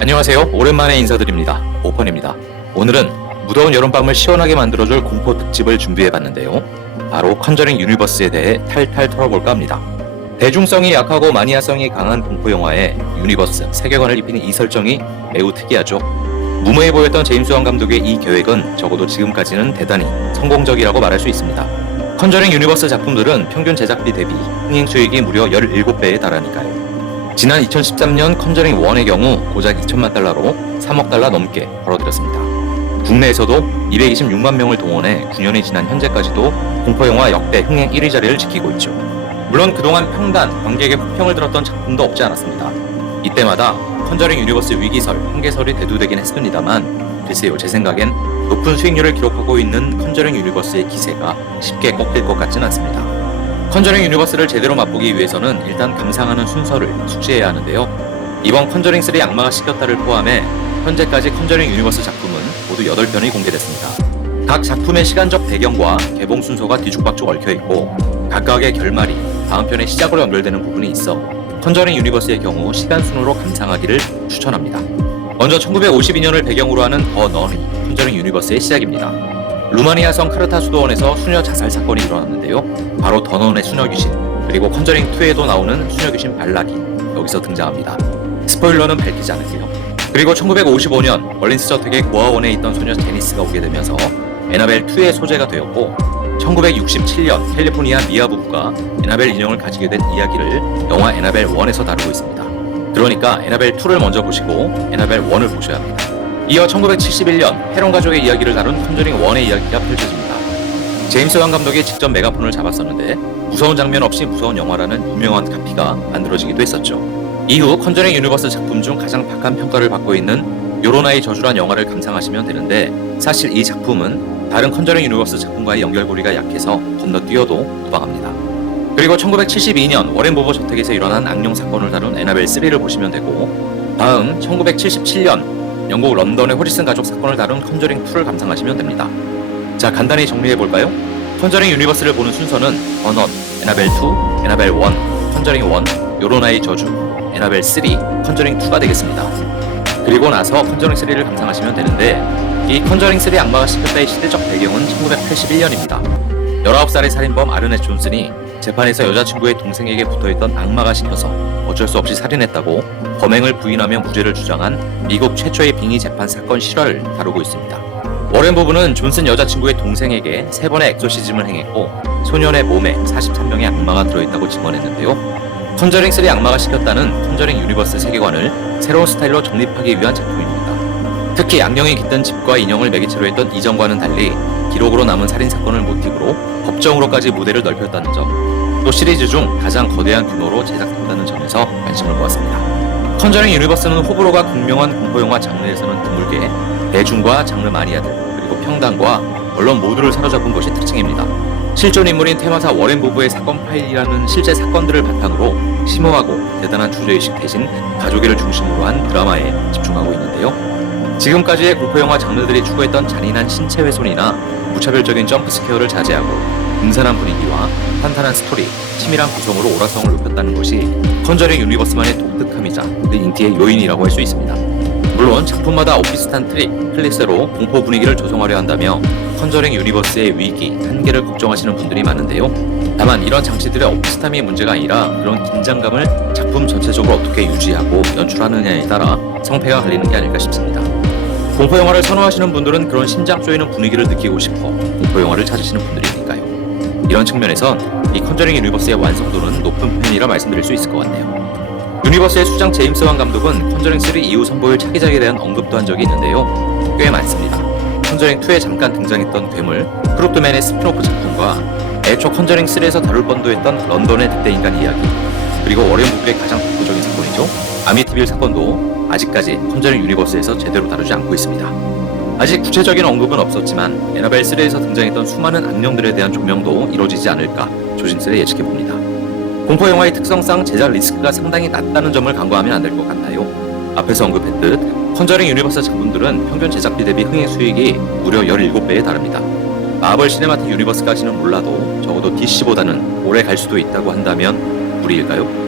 안녕하세요. 오랜만에 인사드립니다. 오펀입니다. 오늘은 무더운 여름밤을 시원하게 만들어줄 공포 특집을 준비해봤는데요. 바로 컨저링 유니버스에 대해 탈탈 털어볼까 합니다. 대중성이 약하고 마니아성이 강한 공포영화에 유니버스, 세계관을 입히는 이 설정이 매우 특이하죠. 무모해 보였던 제임스 완 감독의 이 계획은 적어도 지금까지는 대단히 성공적이라고 말할 수 있습니다. 컨저링 유니버스 작품들은 평균 제작비 대비 흥행 수익이 무려 17배에 달하니까요. 지난 2013년 컨저링 1의 경우 고작 2천만 달러로 3억 달러 넘게 벌어들였습니다. 국내에서도 226만 명을 동원해 9년이 지난 현재까지도 공포영화 역대 흥행 1위 자리를 지키고 있죠. 물론 그동안 평단, 관객의 호평을 들었던 작품도 없지 않았습니다. 이때마다 컨저링 유니버스 위기설, 한계설이 대두되긴 했습니다만 글쎄요, 제 생각엔 높은 수익률을 기록하고 있는 컨저링 유니버스의 기세가 쉽게 꺾일 것 같진 않습니다. 컨저링 유니버스를 제대로 맛보기 위해서는 일단 감상하는 순서를 숙지해야 하는데요. 이번 컨저링 3 악마가 시켰다를 포함해 현재까지 컨저링 유니버스 작품은 모두 8편이 공개됐습니다. 각 작품의 시간적 배경과 개봉 순서가 뒤죽박죽 얽혀있고 각각의 결말이 다음 편의 시작으로 연결되는 부분이 있어 컨저링 유니버스의 경우 시간 순으로 감상하기를 추천합니다. 먼저 1952년을 배경으로 하는 더 너니, 컨저링 유니버스의 시작입니다. 루마니아성 카르타 수도원에서 수녀 자살 사건이 일어났는데요. 바로 더넌의 수녀 귀신, 그리고 컨저링 2에도 나오는 수녀 귀신 발락이 여기서 등장합니다. 스포일러는 밝히지 않을게요. 그리고 1955년 멀린스 저택의 고아원에 있던 소녀 제니스가 오게 되면서 에나벨 2의 소재가 되었고, 1967년 캘리포니아 미아 부부가 에나벨 인형을 가지게 된 이야기를 영화 에나벨 1에서 다루고 있습니다. 그러니까 에나벨 2를 먼저 보시고 에나벨 1을 보셔야 합니다. 이어 1971년 헤론 가족의 이야기를 다룬 컨저링 1의 이야기가 펼쳐집니다. 제임스 완 감독이 직접 메가폰을 잡았었는데 무서운 장면 없이 무서운 영화라는 유명한 카피가 만들어지기도 했었죠. 이후 컨저링 유니버스 작품 중 가장 박한 평가를 받고 있는 요로나의 저주란 영화를 감상하시면 되는데, 사실 이 작품은 다른 컨저링 유니버스 작품과의 연결고리가 약해서 건너뛰어도 무방합니다. 그리고 1972년 워렌 보버 저택에서 일어난 악령 사건을 다룬 에나벨 3를 보시면 되고, 다음 1977년 영국 런던의 호리슨 가족 사건을 다룬 컨저링 2를 감상하시면 됩니다. 자, 간단히 정리해볼까요? 컨저링 유니버스를 보는 순서는 더넌, 에나벨 2, 에나벨 1, 컨저링 1, 요로나의 저주, 에나벨 3, 컨저링 2가 되겠습니다. 그리고 나서 컨저링 3를 감상하시면 되는데, 이 컨저링 3 악마가 시켰다의 시대적 배경은 1981년입니다. 19살의 살인범 아르넷 존슨이 재판에서 여자친구의 동생에게 붙어있던 악마가 시켜서 어쩔 수 없이 살인했다고 범행을 부인하며 무죄를 주장한 미국 최초의 빙의 재판 사건 실화를 다루고 있습니다. 워렌 부부는 존슨 여자친구의 동생에게 3번의 엑소시즘을 행했고 소년의 몸에 43명의 악마가 들어있다고 증언했는데요. 컨저링 3 악마가 시켰다는 컨저링 유니버스 세계관을 새로운 스타일로 정립하기 위한 작품입니다. 특히 악령이 깃든 집과 인형을 매개체로 했던 이전과는 달리 기록으로 남은 살인사건을 모티브로 법정으로까지 무대를 넓혔다는 점, 또 시리즈 중 가장 거대한 규모로 제작했다는 점에서 관심을 모았습니다. 컨저링 유니버스는 호불호가 극명한 공포영화 장르에서는 드물게 대중과 장르 마니아들, 그리고 평단과 언론 모두를 사로잡은 것이 특징입니다. 실존 인물인 테마사 워렌 부부의 사건 파일이라는 실제 사건들을 바탕으로 심오하고 대단한 주제의식 대신 가족애를 중심으로 한 드라마에 집중하고 있는데요. 지금까지의 공포영화 장르들이 추구했던 잔인한 신체 훼손이나 무차별적인 점프 스퀘어를 자제하고 음산한 분위기와 탄탄한 스토리, 치밀한 구성으로 오락성을 높였다는 것이 컨저링 유니버스만의 독특함이자 그 인기의 요인이라고 할 수 있습니다. 물론 작품마다 오피스탄 트릭, 클리셰로 공포 분위기를 조성하려 한다며 컨저링 유니버스의 위기, 한계를 걱정하시는 분들이 많은데요. 다만 이런 장치들의 오피스탐이 문제가 아니라 그런 긴장감을 작품 전체적으로 어떻게 유지하고 연출하느냐에 따라 성패가 갈리는 게 아닐까 싶습니다. 공포영화를 선호하시는 분들은 그런 심장 쏘이는 분위기를 느끼고 싶어 공포영화를 찾으시는 분들이니까요. 이런 측면에선 이 컨저링 유니버스의 완성도는 높은 편이라 말씀드릴 수 있을 것 같네요. 유니버스의 수장 제임스 완 감독은 컨저링 3 이후 선보일 차기작에 대한 언급도 한 적이 있는데요. 꽤 많습니다. 컨저링 2에 잠깐 등장했던 괴물, 프로토맨의 스피노프 작품과 애초 컨저링 3에서 다룰 뻔도 했던 런던의 늑대 인간 이야기, 그리고 워렌 부부의 가장 대표적인 사건이죠. 아미티빌 사건도 아직까지 컨저링 유니버스에서 제대로 다루지 않고 있습니다. 아직 구체적인 언급은 없었지만 에나벨 3에서 등장했던 수많은 악령들에 대한 조명도 이루어지지 않을까 조심스레 예측해봅니다. 공포영화의 특성상 제작 리스크가 상당히 낮다는 점을 간과하면 안 될 것 같나요? 앞에서 언급했듯 컨저링 유니버스 작품들은 평균 제작비 대비 흥행 수익이 무려 17배에 달합니다. 마블 시네마틱 유니버스까지는 몰라도 적어도 DC보다는 오래 갈 수도 있다고 한다면 무리일까요?